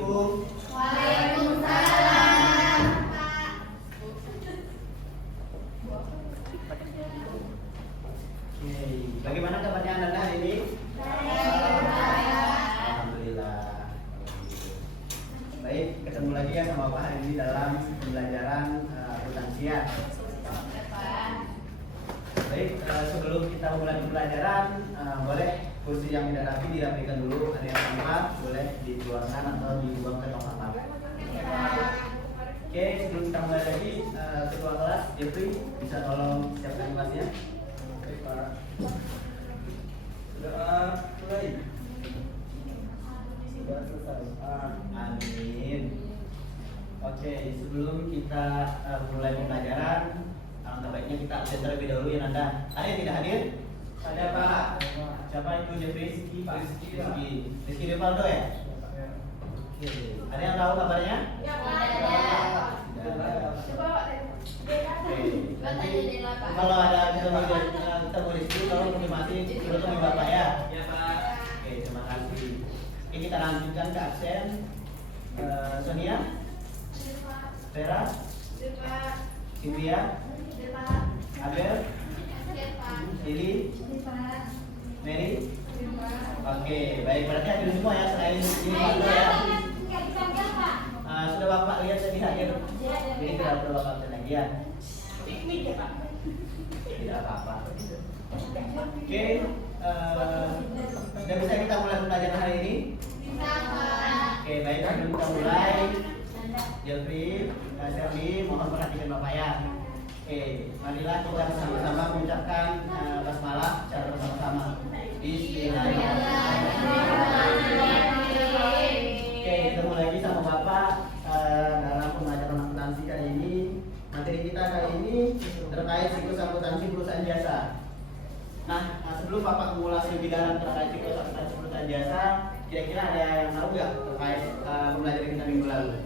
Assalamualaikum. Waalaikumsalam. Bagaimana kabarnya Anda hari ini? Alhamdulillah. Baik, ketemu lagi ya sama Pak hari ini dalam pembelajaran akuntansi ya. Baik, sebelum kita mulai pembelajaran, boleh kursi yang tidak rapi dirapikan dulu. Ada yang tanpa boleh dikeluarkan atau dibuang ke tong sampah. Oke, sebelum kita mulai lagi, ketua kelas Jeffrey bisa tolong siapkan kelasnya. Oke Pak. Sudah mulai. Sudah selesai. Amin. Oke, sebelum kita mulai pembelajaran, alangkah baiknya kita absen terlebih dahulu ya Nanda. Ada yang tidak hadir? Ada Pak. Siapa itu Jeffrey? Rizky Devaldo ya? Oke. Ada yang tahu kabarnya? Ya, Tidak ada. Oke. Nanti kalau ada ketemu Rizky, tolong konfirmasi suruh temui Bapak ya. Ya Pak. Oke, terima kasih. Oke, kita lanjutkan ke absen. Sonia, Vera, Cynthia, Abel, Lili, Mary. Oke, baik, berarti hadir semua ya selain ini Pak ya. Sudah Bapak lihat tadi hadir. Jadi tidak perlu Bapak absen lagi ya. Tidak apa-apa. Oke, sudah bisa kita mulai pembelajaran hari ini? Oke, baik, sebelum kita mulai, Jeffrey, Shirley, mohon perhatikan Bapak ya. Oke, marilah kita bersama-sama mengucapkan basmalah secara bersama-sama. Bismillahirrahmanirrahim. Oke, ketemu lagi sama Bapak dalam pembelajaran akuntansi kali ini. Materi kita kali ini terkait siklus akuntansi perusahaan jasa. Nah, sebelum Bapak mengulas lebih dalam terkait siklus akuntansi perusahaan jasa, kira-kira ada yang tahu nggak terkait pembelajaran kita minggu lalu?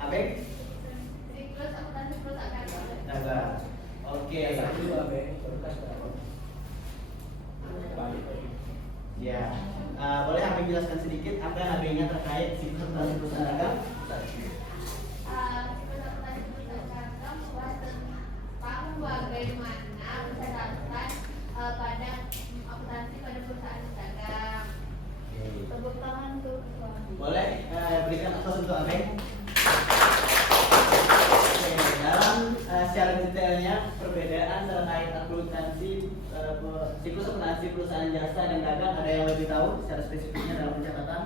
Abeng? Siklus akuntansi perusahaan Naga. Oke. Ya, boleh Abeng jelaskan sedikit apa yang Abengnya terkait siklus akuntansi perusahaan dagang? Siklus akuntansi perusahaan dagang membahas tentang bagaimana mencatatkan pada akuntansi pada perusahaan dagang. Tepuk tangan untuk Boleh berikan aplaus untuk Abeng. Oke, dalam secara detailnya perbedaan terkait akuntansi siklus akuntansi perusahaan jasa dan dagang, ada yang lebih tahu secara spesifiknya dalam pencatatan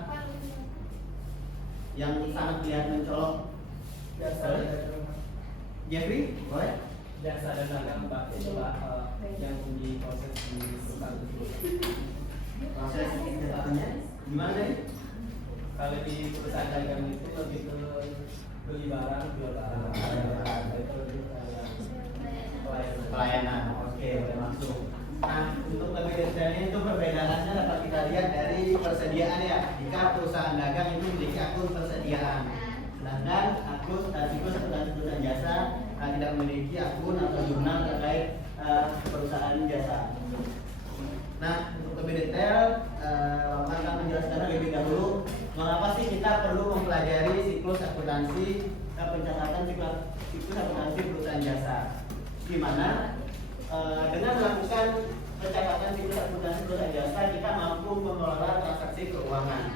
yang sangat lihat mencolok? Jeffrey, boleh? Jasa dan dagang Pak itu Pak yang di proses di perusahaan tersebut. Proses pencatatannya gimana tadi? Kalau di perusahaan dagang itu lebih ke beli barang, jual barang. Itu lebih Pelayanan. Oke, boleh masuk. Nah, untuk lebih detailnya itu perbedaannya dapat kita lihat dari persediaan ya. Jika perusahaan dagang itu memiliki akun persediaan, sedangkan siklus akuntansi perusahaan jasa tidak memiliki akun atau jurnal terkait perusahaan jasa. Nah, untuk lebih detail, Bapak akan menjelaskan lebih dahulu mengapa sih kita perlu mempelajari siklus akuntansi pencatatan siklus akuntansi perusahaan jasa. Di mana dengan melakukan pencatatan siklus akuntansi perusahaan jasa kita mampu mengelola transaksi keuangan.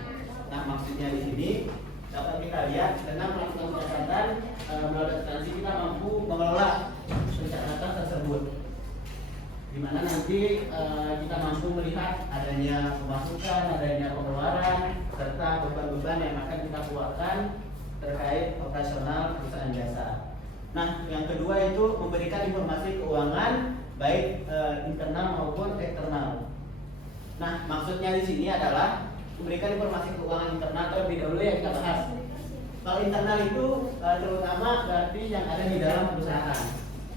Nah, maksudnya di sini dapat kita lihat dengan melakukan pencatatan melalui akuntansi kita mampu mengelola pencatatan tersebut. Di mana nanti kita mampu melihat adanya pemasukan, adanya pengeluaran, serta beban-beban yang akan kita keluarkan terkait operasional perusahaan jasa. Nah, yang kedua itu memberikan informasi keuangan baik internal maupun eksternal. Nah, maksudnya di sini adalah memberikan informasi keuangan internal terlebih dahulu yang kita bahas. Kalau internal itu terutama berarti yang ada di dalam perusahaan.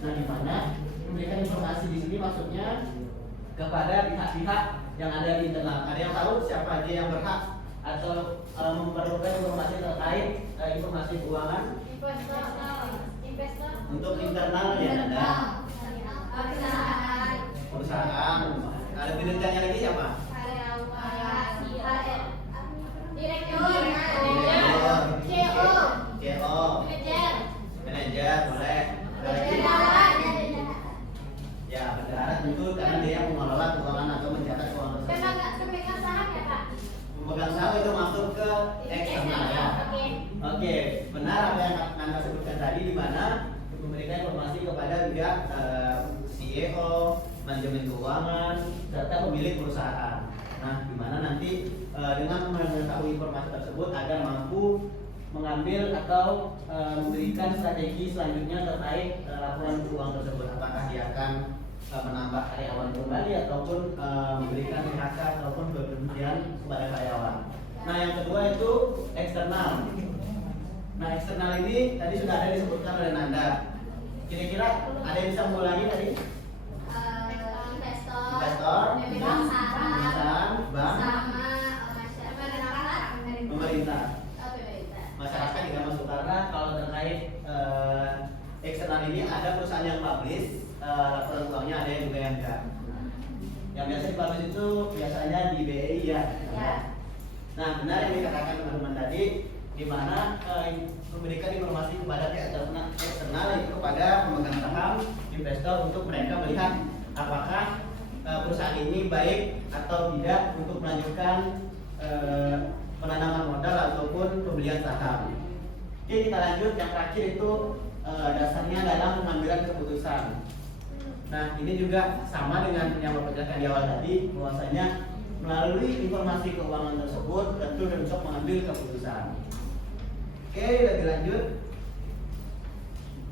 Nah, di mana memberikan informasi di sini maksudnya kepada pihak-pihak yang ada di internal. Ada yang tahu siapa aja yang berhak atau memerlukan informasi terkait informasi keuangan? investor Untuk internal ya ada perusahaan. Nah, lebih detailnya lagi siapa? karyawan direktur Direktur. eksternal ya. Oke. Oke, benar apa yang Anda sebutkan tadi, di mana memberikan informasi kepada pihak CEO, manajemen keuangan, serta pemilik perusahaan. Nah, di mana nanti dengan mengetahui informasi tersebut agar mampu mengambil atau memberikan strategi selanjutnya terkait laporan keuangan tersebut. Apakah dia akan menambah karyawan kembali ataupun memberikan PHK ataupun pemberhentian kepada karyawan. Nah, yang kedua itu eksternal. Nah, eksternal ini tadi sudah ada disebutkan oleh Nanda. Kira-kira ada yang bisa mengulangi tadi? Investor, pemegang saham, bank, sama masyarakat, pemerintah. pemerintah. Masyarakat juga masuk karena kalau terkait eksternal ini ada perusahaan yang publish laporan keuangannya, ada yang juga yang enggak. Yang biasa dipublish itu biasanya di BI ya. Ya. Nah, benar yang dikatakan teman-teman tadi, di mana memberikan informasi kepada pihak eksternal itu kepada pemegang saham, investor, untuk mereka melihat apakah perusahaan ini baik atau tidak untuk melanjutkan penanaman modal ataupun pembelian saham. Oke, kita lanjut. Yang terakhir itu dasarnya dalam pengambilan keputusan. Nah, ini juga sama dengan yang Bapak jelaskan di awal tadi, bahwasanya melalui informasi keuangan tersebut tentu untuk mengambil keputusan. Oke, lebih lanjut.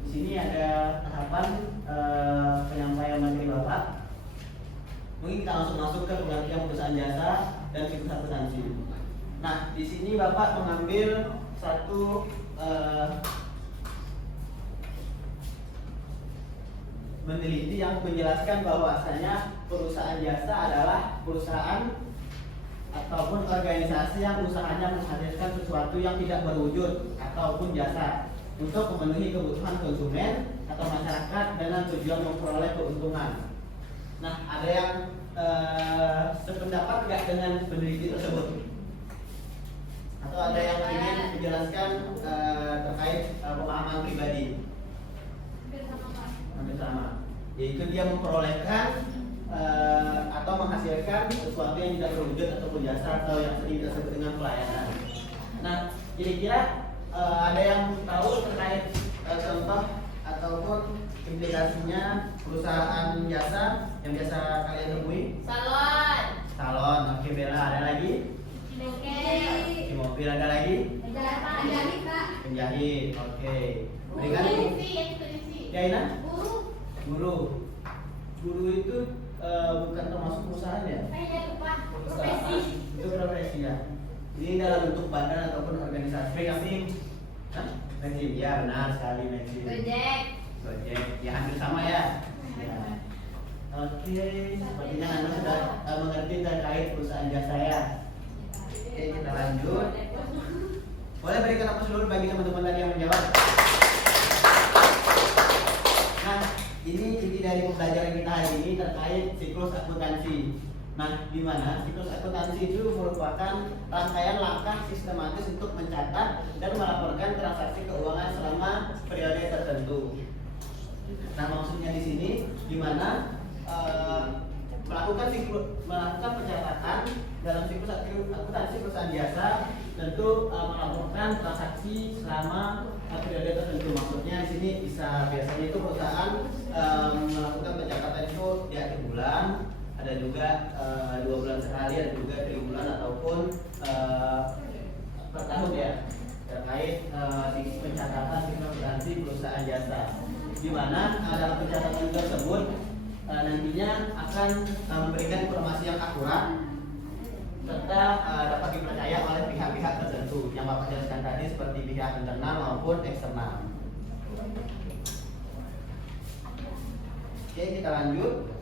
Di sini ada tahapan penyampaian materi Bapak. Mungkin kita langsung masuk ke pengertian perusahaan jasa dan siklus akuntansi. Nah, di sini Bapak mengambil satu meneliti yang menjelaskan bahwasanya perusahaan jasa adalah perusahaan ataupun organisasi yang usahanya menghasilkan sesuatu yang tidak berwujud ataupun jasa untuk memenuhi kebutuhan konsumen atau masyarakat dengan tujuan memperoleh keuntungan. Nah, ada yang sependapat nggak dengan peneliti tersebut? Atau ada yang ingin menjelaskan terkait pemahaman pribadi? Hampir sama. Yaitu dia memperolehkan atau menghasilkan sesuatu yang tidak berwujud ataupun jasa atau yang sering kita sebut dengan pelayanan. Nah, kira-kira ada yang tahu terkait contoh ataupun implikasinya perusahaan jasa yang biasa kalian temui? Salon. Salon, oke. Bella, ada lagi? Bengkel. Di mobil ada lagi? Penjahit, Kak. Penjahit, oke. Berikan ya, Ina? Guru. Guru itu bukan termasuk perusahaan ya? Profesi. Itu profesi ya. Ini dalam bentuk badan ataupun organisasi. Mesin, ya benar sekali mesin. Gojek, ya hampir sama ya. Ya. Oke, sepertinya Anda sudah mengerti terkait perusahaan jasa ya. Oke, kita lanjut. Boleh berikan aplaus dulu bagi teman-teman tadi yang menjawab. Nah, ini inti dari pembelajaran kita hari ini terkait siklus akuntansi. Nah, di mana siklus akuntansi itu merupakan rangkaian langkah sistematis untuk mencatat dan melaporkan transaksi keuangan selama periode tertentu. Nah, maksudnya di sini di mana melakukan pencatatan dalam siklus akuntansi perusahaan jasa, tentu melaporkan transaksi selama periode tertentu. Maksudnya di sini bisa biasanya itu perusahaan melakukan pencatatan itu di akhir bulan, ada juga 2 bulan sekali, ada juga 3 bulan ataupun per tahun ya, terkait pencatatan siklus akuntansi perusahaan jasa, di mana dalam pencatatan tersebut nantinya akan memberikan informasi yang akurat serta dapat dipercaya oleh pihak-pihak tertentu yang Bapak jelaskan tadi, seperti pihak internal maupun eksternal. Oke, kita lanjut.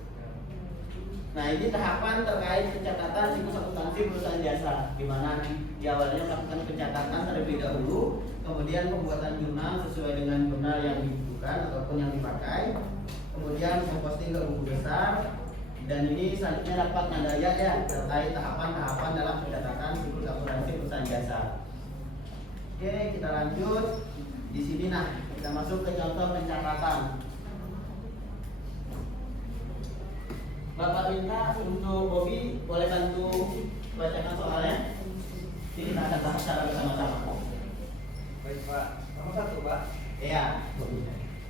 Nah, ini tahapan terkait pencatatan siklus akuntansi perusahaan jasa, di mana di awalnya melakukan pencatatan terlebih dahulu, kemudian pembuatan jurnal sesuai dengan jurnal yang dibutuhkan ataupun yang dipakai, kemudian memposting ke buku besar, dan ini selanjutnya dapat ngandaya ya terkait tahapan-tahapan dalam pencatatan siklus akuntansi perusahaan jasa. Oke, kita lanjut. Di sini nah, kita masuk ke contoh pencatatan. Bapak minta untuk Bobby boleh bantu bacakan soalnya. Jadi kita akan bahas secara bersama-sama. Baik Pak, nomor 1 Pak. Iya.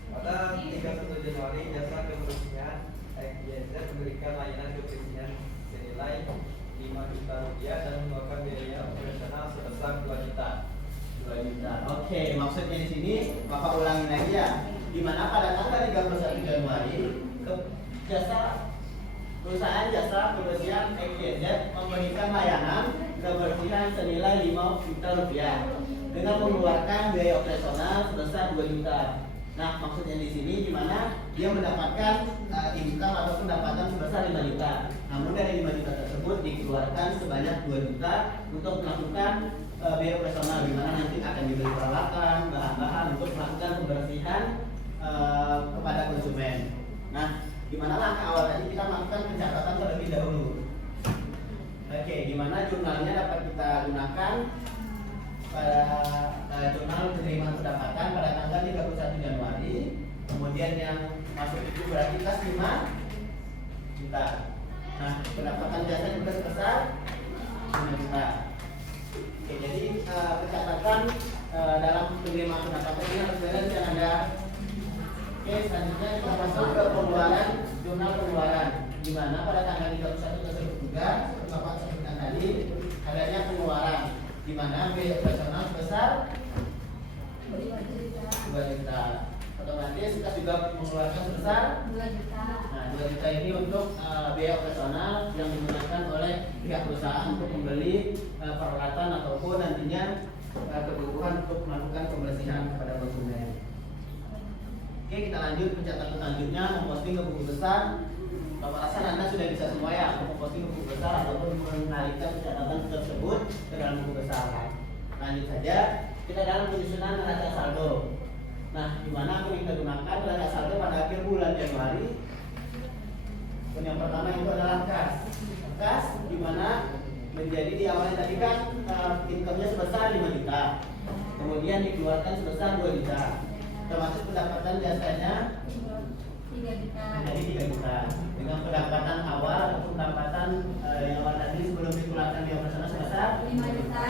Pada 31 Januari jasa kebersihan XYZ memberikan layanan kebersihan senilai 5 juta rupiah dan mengeluarkan biaya operasional sebesar 2 juta. 2 juta. Oke, maksudnya di sini Bapak ulangi lagi ya. Di mana pada tanggal 31 Januari perusahaan jasa kebersihan XYZ memberikan layanan kebersihan senilai 5 juta rupiah dengan mengeluarkan biaya operasional sebesar 2 juta. Nah, maksudnya di sini di mana dia mendapatkan income atau pendapatan sebesar 5 juta. Namun dari 5 juta tersebut dikeluarkan sebanyak 2 juta untuk melakukan biaya operasional, di mana nanti akan dibeli peralatan, bahan-bahan untuk melakukan pembersihan kepada konsumen. Nah, di mana langkah awal tadi kita melakukan pencatatan terlebih dahulu. Oke, di mana jurnalnya dapat kita gunakan pada jurnal penerimaan pendapatan pada tanggal 31 Januari. Kemudian yang masuk itu berarti kas 5 juta. Nah, pendapatan jasa juga sebesar 5 juta. Oke, jadi pencatatan dalam penerimaan pendapatan ini harus beres yang ada. Oke, selanjutnya kita masuk ke pengeluaran jurnal pengeluaran, di mana pada tanggal 31 tersebut juga Bapak sebutkan tadi adanya pengeluaran, di mana biaya operasional sebesar 2 juta. Otomatis kita juga mengeluarkan sebesar 2 juta. Nah, 2 juta ini untuk biaya operasional yang digunakan oleh pihak perusahaan untuk membeli peralatan ataupun nantinya kebutuhan untuk melakukan pembersihan kepada konsumen. Oke, kita lanjut pencatatan selanjutnya, memposting ke buku besar. Bapak rasa Anda sudah bisa semua ya, memposting ke buku besar ataupun mengalihkan pencatatan tersebut ke dalam buku besar. Lanjut saja, kita dalam penyusunan neraca saldo. Nah, di mana aku kita gunakan neraca saldo pada akhir bulan Januari. Dan yang pertama itu adalah kas. Kas di mana menjadi di awalnya tadi kan income-nya sebesar 5 juta. Kemudian dikeluarkan sebesar 2 juta. Termasuk pendapatan jasanya 3 juta. menjadi 3 juta. Dengan pendapatan awal atau pendapatan yang awal tadi sebelum dikeluarkan biaya operasional sebesar 5 juta.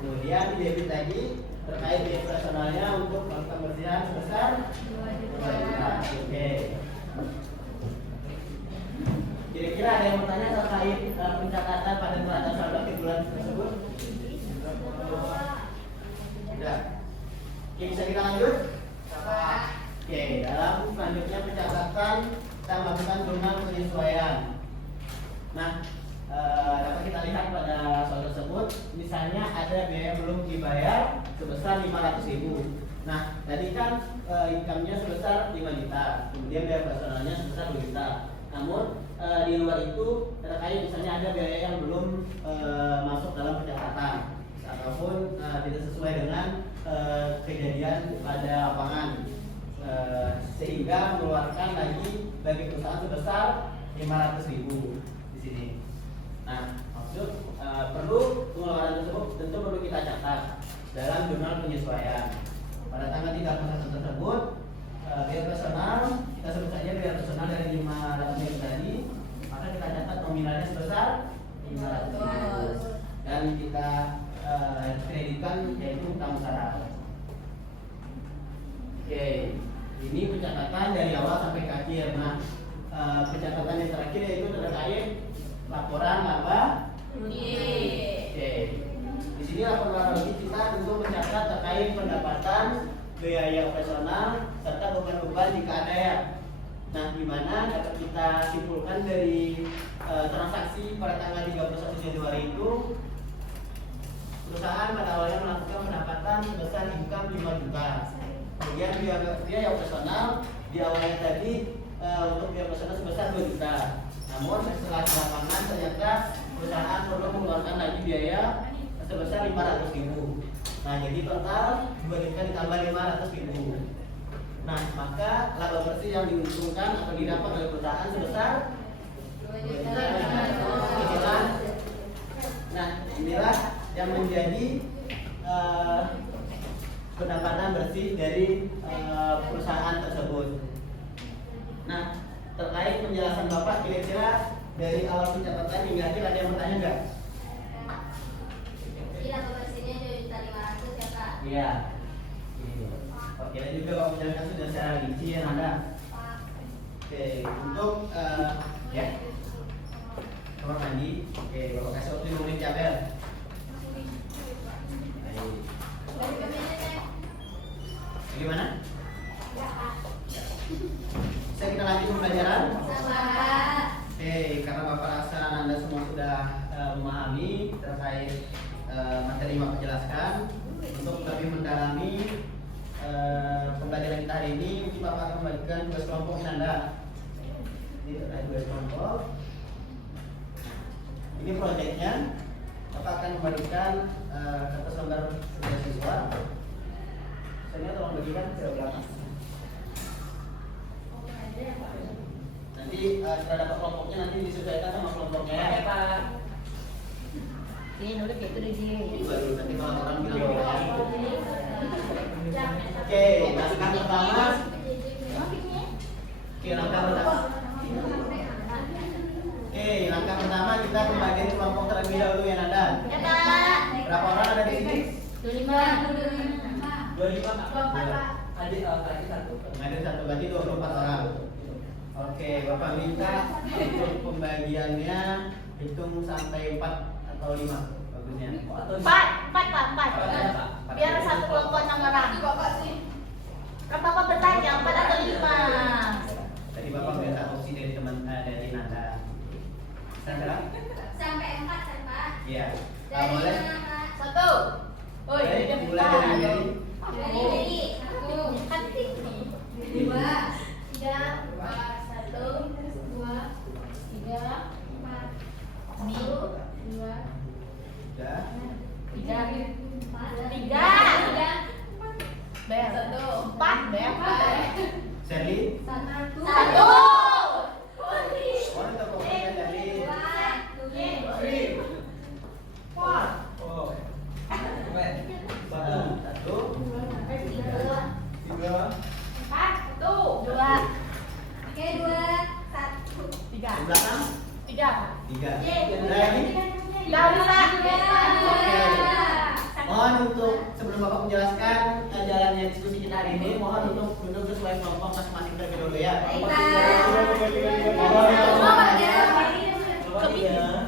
Kemudian di debit lagi terkait biaya operasionalnya untuk melakukan pembersihan sebesar 2 2 juta. juta. Oke. Kira-kira ada yang bertanya terkait pencatatan pada neraca saldo akhir bulan tersebut? Tidak. Oke, bisa kita lanjut? Oke, dalam selanjutnya pencatatan kita melakukan jurnal penyesuaian. Nah, dapat kita lihat pada soal tersebut, misalnya ada biaya belum dibayar sebesar 500.000. Nah, tadi kan income-nya sebesar 5 juta, kemudian biaya operasionalnya sebesar 2 juta. Namun di luar itu terkait misalnya ada biaya yang belum masuk dalam pencatatan ataupun tidak sesuai dengan kejadian pada lapangan, sehingga mengeluarkan lagi bagi perusahaan sebesar 500.000 di sini. Nah, maksud perlu pengeluaran tersebut tentu perlu kita catat dalam jurnal penyesuaian. Pada tanggal 31 tersebut biaya operasional kita sebut saja biaya operasional dari 500.000 tadi, maka kita catat nominalnya sebesar 500.000 dan kita kreditkan yaitu utang usaha. Oke, ini pencatatan dari awal sampai ke akhir. Nah, pencatatan yang terakhir yaitu terkait laporan laba rugi. Oke, di sini laporan rugi kita tentu mencatat terkait pendapatan, biaya operasional serta beban-beban jika ada ya. Nah, di mana dapat kita simpulkan dari transaksi pada tanggal 31 Januari itu perusahaan pada awalnya melakukan pendapatan sebesar income 5 juta. Kemudian biaya operasional di awalnya tadi untuk biaya operasional sebesar 2 juta. Namun setelah di lapangan ternyata perusahaan perlu mengeluarkan lagi biaya sebesar 500.000. Nah, jadi total 2 juta ditambah 500.000. Nah, maka laba bersih yang diuntungkan atau didapat oleh perusahaan sebesar 2 juta. Nah, inilah yang menjadi pendapatan bersih dari perusahaan tersebut. Nah, terkait penjelasan Bapak kira-kira dari awal pencatatan hingga akhir ada yang bertanya nggak? Jadi laba bersihnya dari Iya. Oke, dan juga Pak menjelaskan sudah secara rinci ya Nanda. Oke, untuk ya kamar mandi. Oke, Bapak kasih waktu 5 menit ya Bel. Baik. Bagaimana? Bisa kita lanjut pembelajaran? Oke, karena Bapak rasa Anda semua sudah memahami terkait materi Bapak jelaskan. Untuk lebih mendalami pembelajaran kita hari ini, mungkin Bapak akan membagikan tugas kelompok Anda. Ini terkait tugas kelompok. Ini proyeknya. Bapak akan membagikan atas lembar sebagai siswa. Saya tolong bagikan ke belakang. Nanti setelah dapat kelompoknya nanti disesuaikan sama kelompoknya. Ya, Pak. Ini udah gitu deh dia. Baru nanti kalau orang bilang oke, langkah pertama. Oke, langkah pertama. Oke, langkah pertama kita pembagian kelompok terlebih dahulu ya Nanda. Ya Pak. Berapa orang ada di sini? 25. 25. Adik lagi satu. Ada satu, berarti 24 orang. Oke, Bapak minta untuk pembagiannya hitung sampai 4 atau 5 bagusnya. Empat. Biar satu kelompok 6 orang. Kan Bapak bertanya 4 atau 5. Tadi Bapak minta opsi dari teman dari Nanda. Sandra? Sampai 4 kan Pak? Iya. Dari Boleh? mana Pak? 1. Oh, Mulai ini mulai dari Mary. Dari 1. Kan tinggi. 2, 3, 4, 1, 2, 3, 4. Ini 2, Sudah. 3, 4, Sherly? 1. Oh, untuk pokoknya dari Oh. Keren. satu, tiga, 2. Oke, 2, 1. di belakang 3. tiga. Udah ini? Udah bisa. Oke. Mohon untuk sebelum Bapak menjelaskan jalannya diskusi kita hari ini, mohon untuk duduk sesuai kelompok masing-masing terlebih dahulu ya. Mohon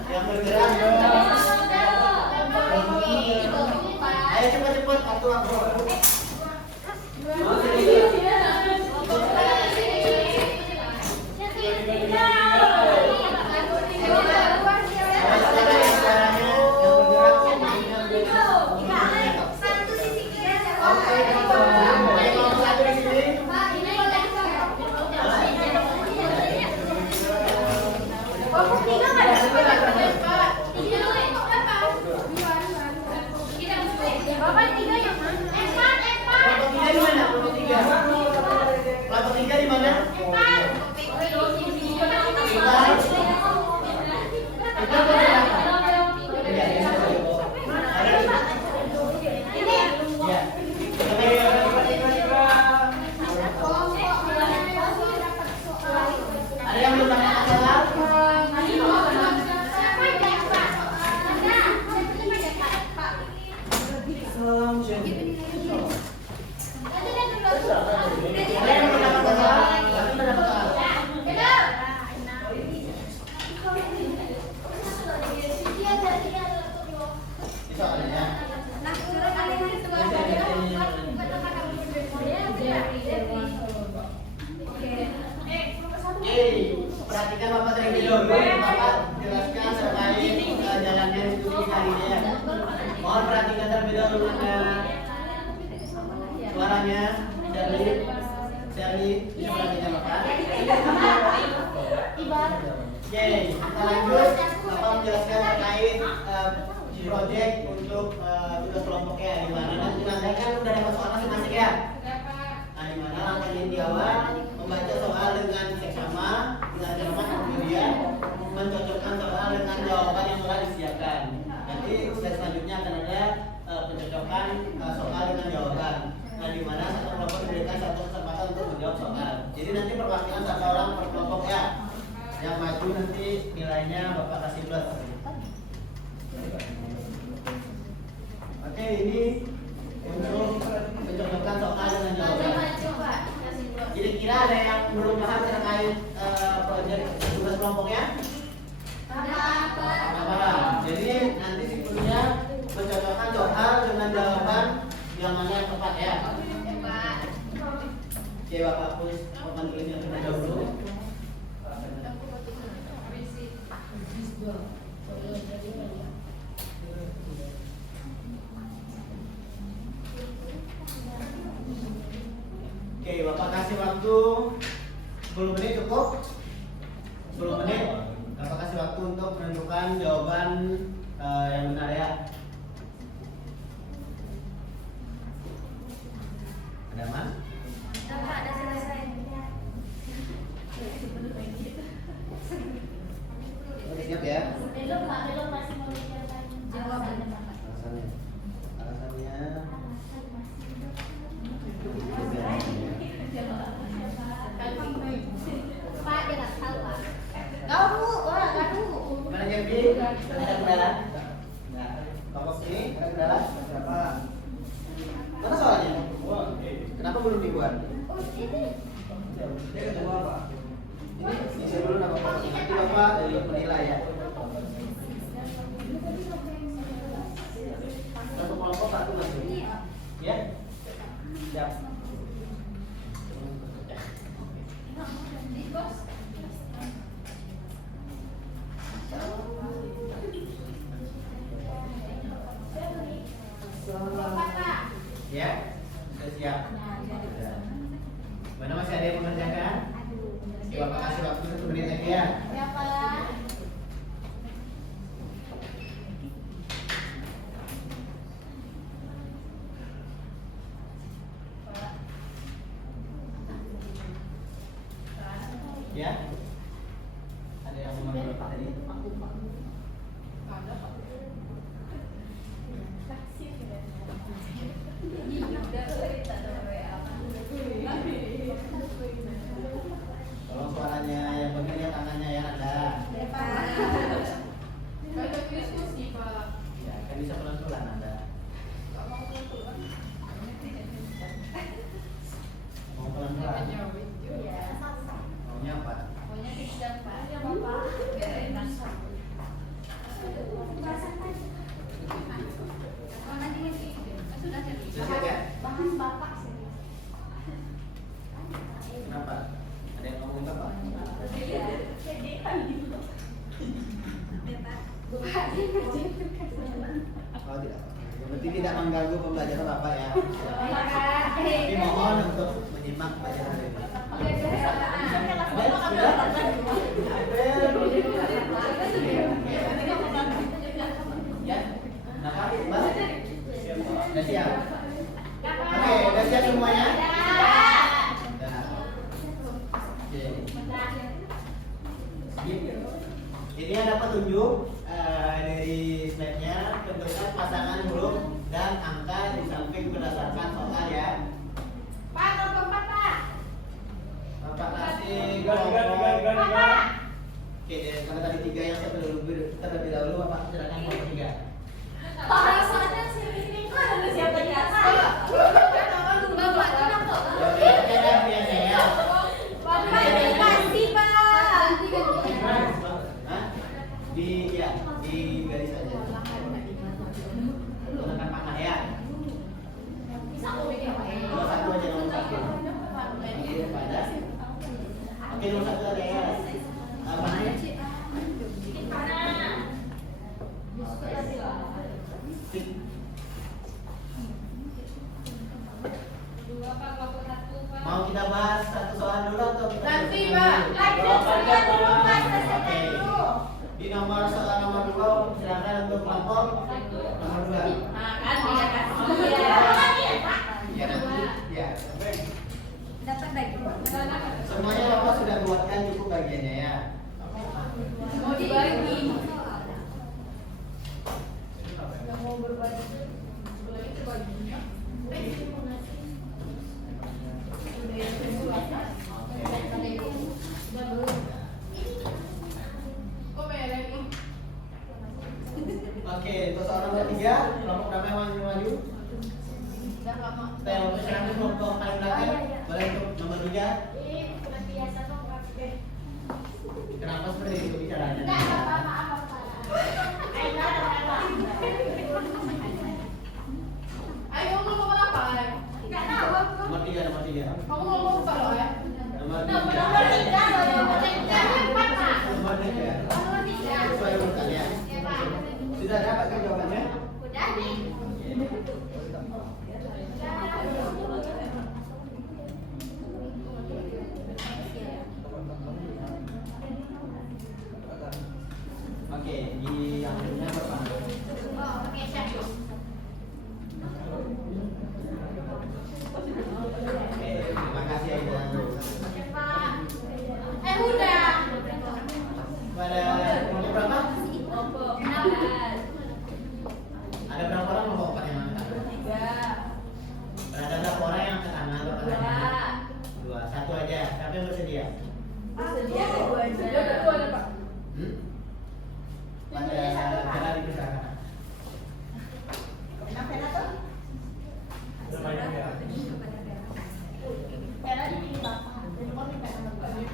yang bergerak dong. Ayo cepat-cepat waktu. Kelompok tiga di mana? Ada yang belum dapat masalah? Ada yang belum dapat masalah? Tapi sudah dapat masalah. Bisa ada ya? Perhatikan Bapak terlebih dahulu. Bapak jelaskan terkait jalannya diskusi hari ini ya. Mohon perhatikan terlebih dahulu suaranya. Sherly, bisa perhatikan Bapak. Oke, kita lanjut. Bapak menjelaskan terkait project untuk tugas kelompoknya di mana nanti kan udah dapat soal masing-masing ya. Nah, di mana langkah ini di awal membaca soal dengan seksama, dengan cermat, kemudian mencocokkan soal dengan jawaban yang telah disediakan. Nanti step selanjutnya akan ada pencocokan soal dengan jawaban. Nah, di mana satu kelompok diberikan satu kesempatan untuk menjawab soal. Jadi nanti perwakilan satu orang per kelompok ya. Yang maju nanti nilainya Bapak kasih plus. Oke, ini untuk Kira ada yang belum paham terkait proyek tugas kelompoknya? Paham. Jadi nanti simpulnya mencocokkan soal dengan jawaban yang mana yang tepat ya. Oke, Bapak Pus, papan tulis yang terlebih dahulu. Oke, Bapak kasih waktu 10 menit cukup? 10 menit. Bapak kasih waktu untuk menentukan jawaban yang benar ya. Ada aman? Siap ya? Belum masih mau bicarakan jawabannya, Pak. Alasannya Pak, dia nggak tahu, Pak. Kamu, wah, kamu. mana Jepi? Ada kendala? Nah, kelompok sini ada kendala? Berapa? Mana soalnya? Kenapa belum dibuat? Oh, ini. Dia kedua Pak. Ini isi dulu nama Bapak. Nanti Bapak dari menilai ya. Satu kelompok satu masuk. Ya? Siap. Ya? Sudah siap? Mana masih ada yang mengerjakan? Oke, Bapak kasih waktu 1 menit lagi ya. Ya, Pak. Ya? Ada yang mau menurut Pak tadi? Tolong suaranya yang benar ya, tangannya ya Anda. Ya, kan bisa pelan-pelan Anda. Mau pelan-pelan? Maunya apa? Sudah siap ya? Bahas Bapak sih. Kenapa? Ada yang ngomong Bapak? Oh tidak. Yang penting tidak mengganggu pembelajaran Bapak ya. Tapi mohon untuk menyimak pelajaran ini. Ya, kenapa? Mbak? Udah siap? Oke, udah siap semuanya? Udah. Oke. Ini ada petunjuk dari slide-nya, tentukan pasangan huruf dan angka di samping berdasarkan soal ya. Pak, nomor 4, Pak. Bapak kasih Gan. Bapak. Oke, karena tadi 3 yang saya terlebih dahulu, Bapak silakan nomor 3. Pak, soalnya sini kok ada siapa di atas? Bapak, tenang kok. Oke, biasa ya. Bapak, dikasih, Pak. Hah? Di garis aja. Gunakan panah ya. Bisa aku bikin apa ya? Nomor 1 aja, nomor 1. Oke, pada. Oke, nomor 1 ada ya. Panahnya? Bikin panah. Mau kita bahas satu soal dulu atau kita Nanti, selesai Pak. dulu? Lanjut saja dulu, Pak. Selesaikan Oke. dulu. Di soal nomor 2 silakan untuk kelompok nomor 2. Nah, kan dia kasih ya. Ya nanti ya. Dapat lagi. Semuanya Bapak sudah buatkan cukup bagiannya ya. Mau dibagi. Yang mau berbagi. Lagi terbaginya. Oke, untuk soal nomor 3, kelompok berapa yang maju? Saya mau persilakan kelompok paling belakang. Boleh untuk nomor 3 3. Udah biasa dong. Kenapa seperti itu bicaranya? Enggak apa-apa. Ayo Ayo ngomong apa? enggak tahu. Nomor 3, nomor 3. Kamu ngomong apa loh ya? Nomor 3. Nomor 3 loh, nomor 3. Empat, Pak. Nomor 3. Nomor 3. Sesuai urutannya. Ya, Pak. Sudah dapat kan jawabannya? Udah nih. Oke, di yang kedua berapa? Oh, oke, siap. Oke, terima kasih Aida. Ya, Pak. Udah. Pada kelompok berapa? 16. Ada berapa orang kelompok yang angkat? 3. Ada berapa orang yang angkat tangan? Pertanyaannya? 2. Satu aja. Siapa yang bersedia? Sedia kedua aja. Sedia kedua ada Pak. Pada cara dipersilakan. Enak pera tuh? Lumayan ya. Pera dipilih Bapak. Dan kau minta nomor Bapak.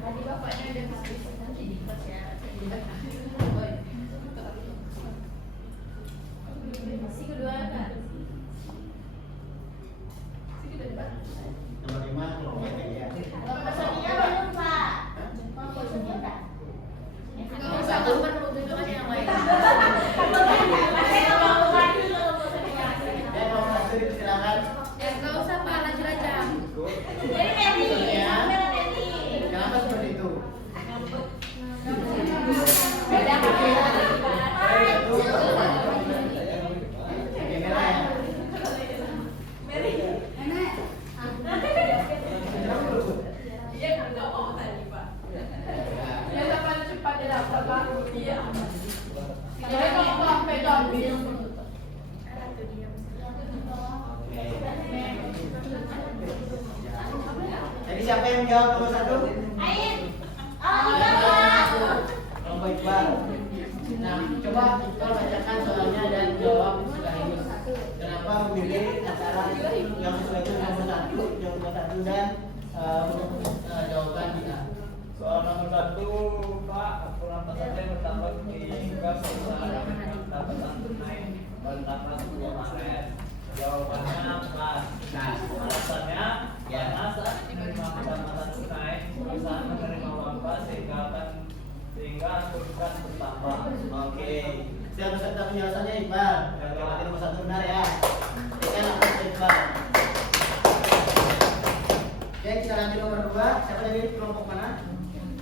Tadi Bapaknya udah habis. Nanti dipas ya. Masih kedua kan? Nomor 5 kelompok ya. Kalau pesannya belum Pak. Kalau pesannya udah. Nggak usah perlu tunjukkan yang lain. Dan nomor 1 dipersilakan. Nggak usah Pak, lanjut. Jadi Mary, kamera Mary. Kenapa seperti itu? Beda Oke, merah ya. Iya kan nggak mau tadi Pak. Ya sampai cepat dia dapat Pak. Iya. Jadi kalau sampai habis. Jadi siapa yang menjawab nomor 1? Ain. Iqbal. Kelompok Iqbal. Nah, coba Iqbal bacakan soalnya dan jawab sekaligus. Kenapa memilih antara yang sesuai itu nomor 1, yang nomor 1 dan jawaban kita? Soal nomor 1, Pak, aku nampak saja yang pertama hingga perusahaan pendapatan tunai bertambah 10 Maret. Jawabannya pas. Nah, Alasannya Ya. karena saat menerima pendapatan tunai, perusahaan menerima uang pas sehingga akan bertambah. oke. Siapa peserta penjelasannya Iqbal? Berarti nomor 1 benar ya. Berikan aplaus untuk Iqbal. Oke, kita lanjut nomor 2. Siapa dari kelompok mana?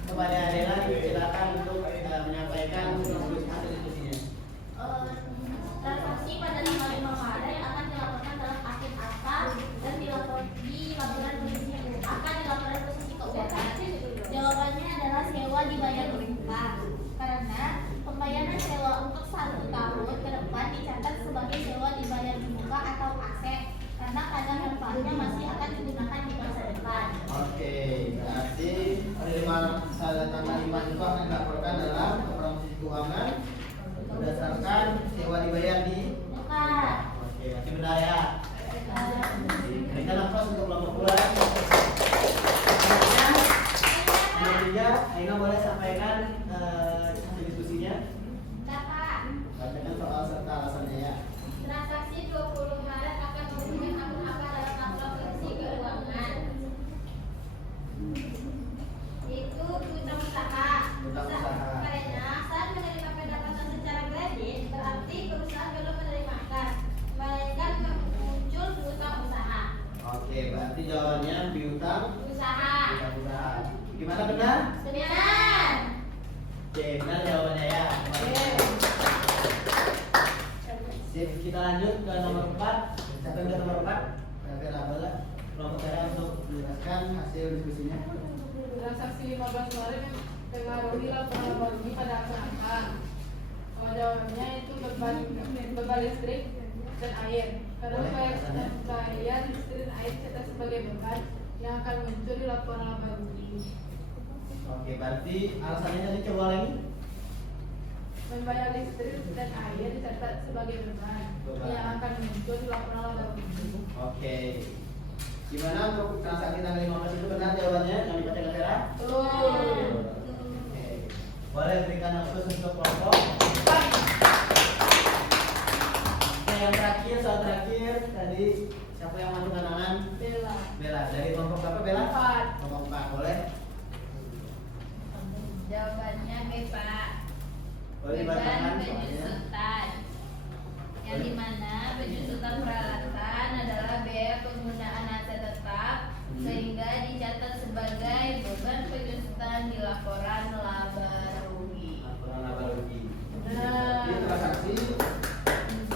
Kepada Adela dipersilakan untuk menyampaikan hasil diskusinya. Transaksi pada tanggal 5 Maret akan dilaporkan dalam akhir akta dan dilaporkan di laporan posisi akan dilaporkan posisi keuangan. Jawabannya adalah sewa dibayar berupa karena pembayaran sewa untuk 1 tahun ke depan dicatat sebagai sewa dibayar dibuka atau aset karena kadar manfaatnya masih akan digunakan di masa depan. Oke, berarti tanggal 5 itu akan dilaporkan dalam laporan posisi keuangan berdasarkan sewa dibayar di Bukan. Oke, masih benar ya. Berikan nafas untuk kelompok bulan. Nomor 3, Aina boleh sampaikan hasil diskusinya. Dapat. Bacakan soal serta alasannya ya. Transaksi 20 Maret akan memberikan apa dalam laporan posisi keuangan. Itu utang usaha. Utang usaha. Karena saat menerima pendapatan secara kredit berarti perusahaan belum menerima akad, melainkan muncul utang usaha. Oke, berarti jawabannya piutang Usaha. usaha. Gimana benar? Benar. Oke, benar jawabannya ya. Sip, kita lanjut ke nomor 4. Siapa yang ke nomor 4? Vera boleh. Kelompok Vera untuk menjelaskan hasil diskusinya. Transaksi 15 Maret yang mempengaruhi laporan laba rugi pada angka. Jawabannya itu beban listrik dan air. Karena Boleh, alasannya? bayar listrik dan air dicatat sebagai beban yang akan muncul di laporan laba rugi. Oke, berarti alasannya tadi coba lagi. Membayar listrik dan air dicatat sebagai beban yang akan muncul di laporan laba rugi. Oke. Gimana untuk transaksi tanggal 15 itu benar jawabannya yang dibaca Vera? Oke. Boleh berikan waktu untuk kelompok. Oke, yang terakhir, soal terakhir tadi siapa yang masukkan tangan? Bella. Bella. Dari kelompok berapa Bella? 4. Kelompok 4, boleh? Jawabannya B, Pak. Boleh dibacakan Baju soalnya. sultan. Yang dimana baju sultan peralatan adalah biaya penggunaan aset tetap sehingga dicatat sebagai beban penyusutan di laporan laba rugi. Laporan laba rugi. Benar. Jadi transaksi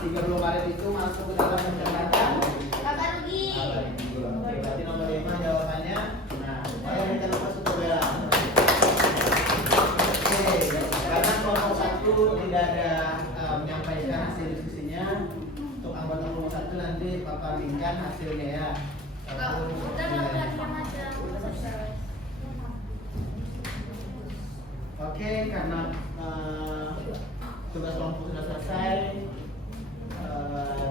30 Maret itu masuk ke dalam pencatatan Laba rugi. laba rugi. Oke, berarti nomor 5 jawabannya. Nah, boleh kita lupa untuk Bella. Oke, karena kelompok 1 tidak ada menyampaikan hasil diskusinya, untuk anggota kelompok 1 nanti Bapak linkkan hasilnya ya. Oke, karena tugas kelompok sudah selesai,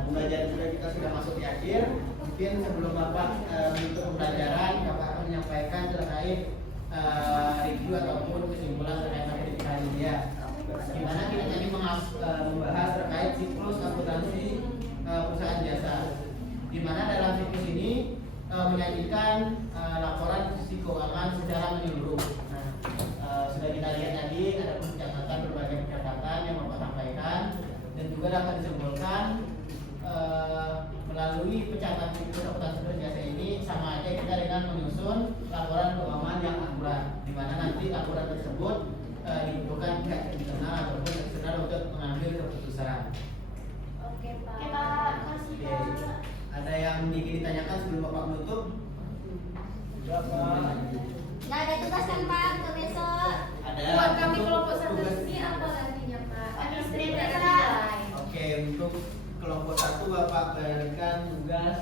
pembelajaran juga kita sudah masuk di akhir. Mungkin sebelum Bapak menutup pembelajaran, Bapak akan menyampaikan terkait review ataupun kesimpulan terkait materi hari ini ya. Dimana kita tadi membahas terkait siklus akuntansi perusahaan jasa. Dimana dalam siklus ini menyajikan laporan sisi keuangan secara menyeluruh. Nah, sudah kita lihat tadi ada pencatatan berbagai pencatatan yang Bapak sampaikan dan juga dapat disimpulkan melalui pencatatan siklus akuntansi jasa ini sama aja kita dengan menyusun laporan keuangan yang akurat, di mana nanti laporan tersebut dibutuhkan pihak internal ataupun eksternal untuk mengambil keputusan. Oke, Pak. Kasih, Oke. Pak. Ada yang ingin ditanyakan sebelum Bapak menutup? Nggak ada tugas kan, Pak, untuk besok? Ada. Buat kami Untuk kelompok 1 tugas- ini apa nantinya, Pak? Administrator, Administrator. Pak. Oke, untuk kelompok 1 Bapak berikan tugas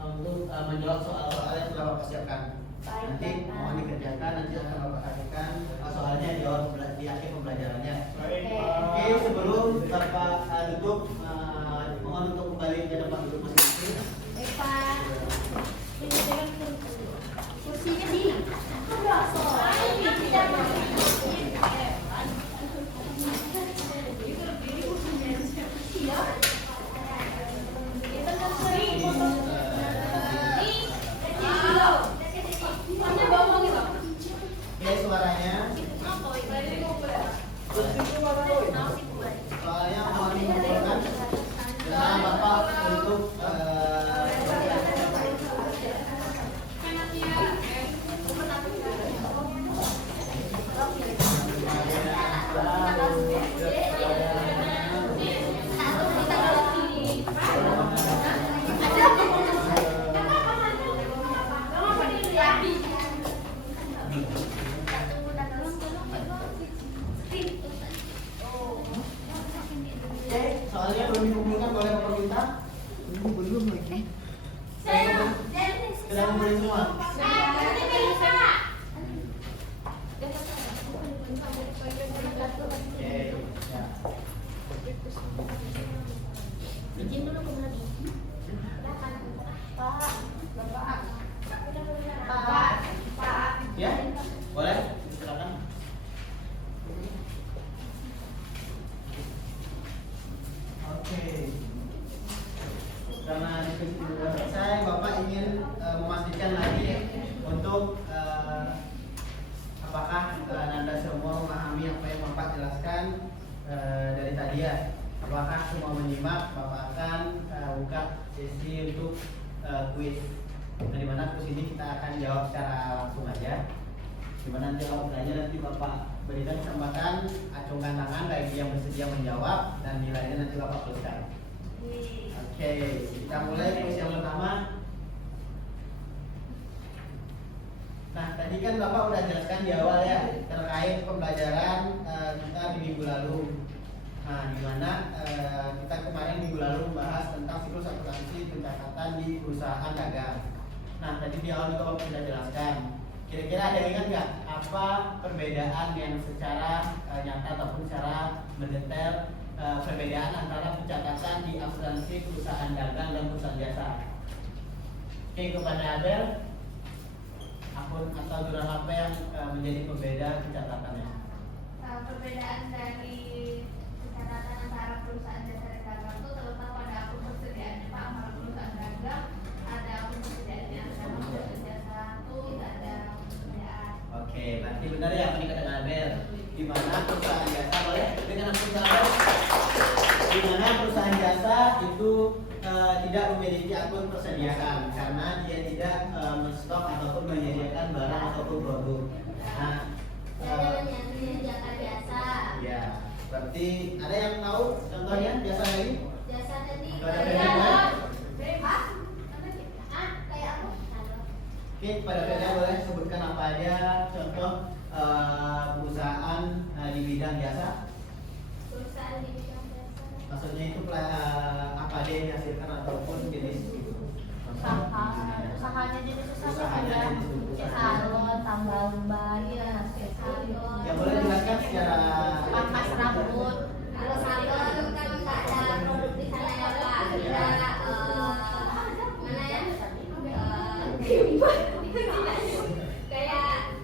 untuk menjawab soal-soal yang sudah Bapak siapkan. Baik, Nanti Bapak. mohon dikerjakan, nanti akan Bapak kasihkan soalnya dijawab di akhir pembelajarannya. Oke, sebelum Bapak tutup, mohon untuk kembali ke tempat duduk masing-masing. Baik, Pak. Kursinya di soalnya tidak Oke, suaranya. Soalnya mohon diinfokan dengan Bapak untuk Oke, soalnya belum dikumpulkan, boleh Bapak minta? Belum lagi. Sudah kumpulin semua? Oke, ya. Izin dulu ke lagi. Pak. Pak. Ya, boleh? Silakan. Oke. Karena diskusi sudah selesai, Bapak ingin memastikan lagi untuk apakah Anda semua memahami apa yang Bapak jelaskan dari tadi ya. Apakah semua menyimak? Bapak akan buka sesi untuk kuis. Nah, dimana kuis ini kita akan jawab secara langsung aja. Dimana nanti kalau bertanya nanti Bapak berikan kesempatan acungkan tangan bagi yang bersedia menjawab dan nilainya nanti Bapak tuliskan. Oke, kita mulai kuis yang pertama. Nah, tadi kan Bapak udah jelaskan di awal ya terkait pembelajaran kita di minggu lalu. Nah, di mana kita kemarin minggu lalu membahas tentang siklus akuntansi pencatatan di perusahaan dagang. Nah, tadi di awal juga Bapak sudah jelaskan. Kira-kira ada yang ingat nggak apa perbedaan yang secara nyata ataupun secara mendetail perbedaan antara pencatatan di asuransi perusahaan dagang dan perusahaan jasa? Oke, kepada Abel, akun atau jurnal apa yang menjadi pembeda pencatatannya? Perbedaan dari catatan antara perusahaan jasa dan dagang itu terletak pada akun persediaannya Pak. Antara perusahaan dagang ada akun persediaannya, sedangkan perusahaan jasa itu tidak ada persediaan. Oke, berarti benar ya apa yang dikatakan Abel? Di mana perusahaan jasa boleh dengan akun Abel? Di mana perusahaan jasa itu tidak memiliki akun persediaan karena dia tidak menstok ataupun menyediakan barang ataupun produk. Nah, Yang menyediakan jasa. ya, berarti ada yang tahu contohnya jasa ini? Jasa tadi Pada kayak beda. kayak apa? Oke, pada Beda boleh sebutkan apa aja contoh perusahaan di bidang jasa? Perusahaan di bidang jasa. Maksudnya itu apa aja yang dihasilkan ataupun jenis itu? Usahanya jenis usaha Usahanya ada jenis usaha. salon, tambal ban, salon. Yang boleh jelaskan secara Pangkas rambut. Kalau salon kan nggak ada produk di sana ya Pak. Ada mana ya? Kayak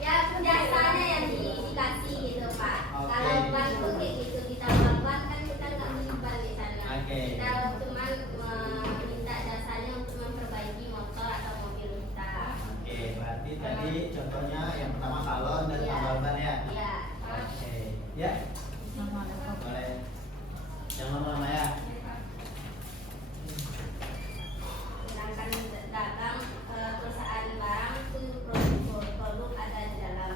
ya jasanya yang dikasih gitu Pak. Oke. Kalau ban itu kayak gitu ditambal ban kan kita nggak beli ban di sana. Oke. Kita cuma minta jasanya untuk memperbaiki motor atau mobil kita. Oke, berarti tadi contohnya yang pertama salon dan Iya. tambal ban ya. Iya. Oke, ya. Boleh. Jangan lama-lama ya. Sedangkan dagang perusahaan barang itu produk ada di dalam.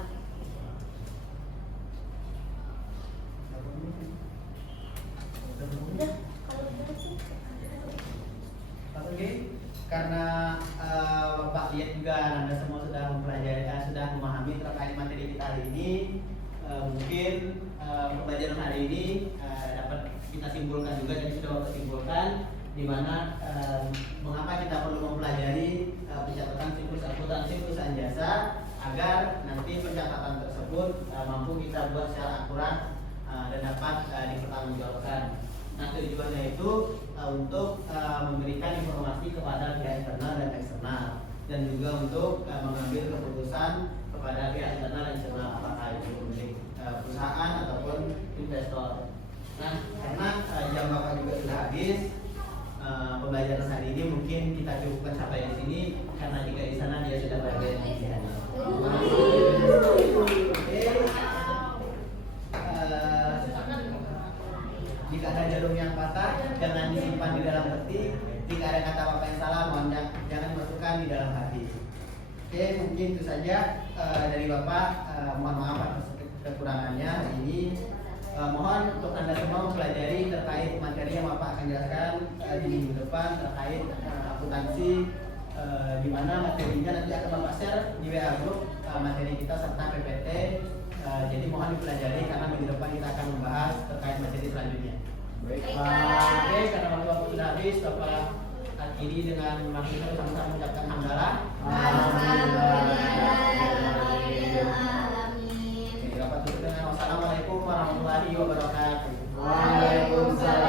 Udah, kalau udah sih. Oke, karena Bapak lihat juga Anda semua sudah mempelajari, sudah memahami terkait materi kita hari ini. Mungkin pembelajaran hari ini dapat kita simpulkan juga, jadi sudah Bapak simpulkan di mana mengapa kita perlu mempelajari pencatatan siklus akuntansi perusahaan jasa agar nanti pencatatan tersebut mampu kita buat secara akurat dan dapat dipertanggungjawabkan. Nah, tujuannya itu untuk memberikan informasi kepada pihak internal dan eksternal, dan juga untuk mengambil keputusan kepada pihak internal dan eksternal, apakah itu pemilik perusahaan ataupun investor. Nah, karena jam Bapak juga sudah habis, pembelajaran hari ini mungkin kita cukupkan sampai di sini, karena jika di sana dia sudah berada di pilihan. Jika ada jarum yang patah, jangan disimpan di dalam peti. Jika ada kata Bapak yang salah, mohon jangan masukkan di dalam hati. Oke, mungkin itu saja dari Bapak. Mohon maaf atas kekurangannya hari ini. Mohon untuk Anda semua mempelajari terkait materi yang Bapak akan jelaskan di minggu depan terkait akuntansi, di mana materinya nanti akan Bapak share di WA group materi kita serta PPT. Jadi mohon dipelajari karena minggu depan kita akan membahas terkait materi selanjutnya. Oke, karena waktu Bapak sudah habis, Bapak akhiri dengan maksudnya sama-sama mengucapkan hamdalah. Oke, Bapak tutup dengan wassalamualaikum warahmatullahi wabarakatuh. Waalaikumsalam.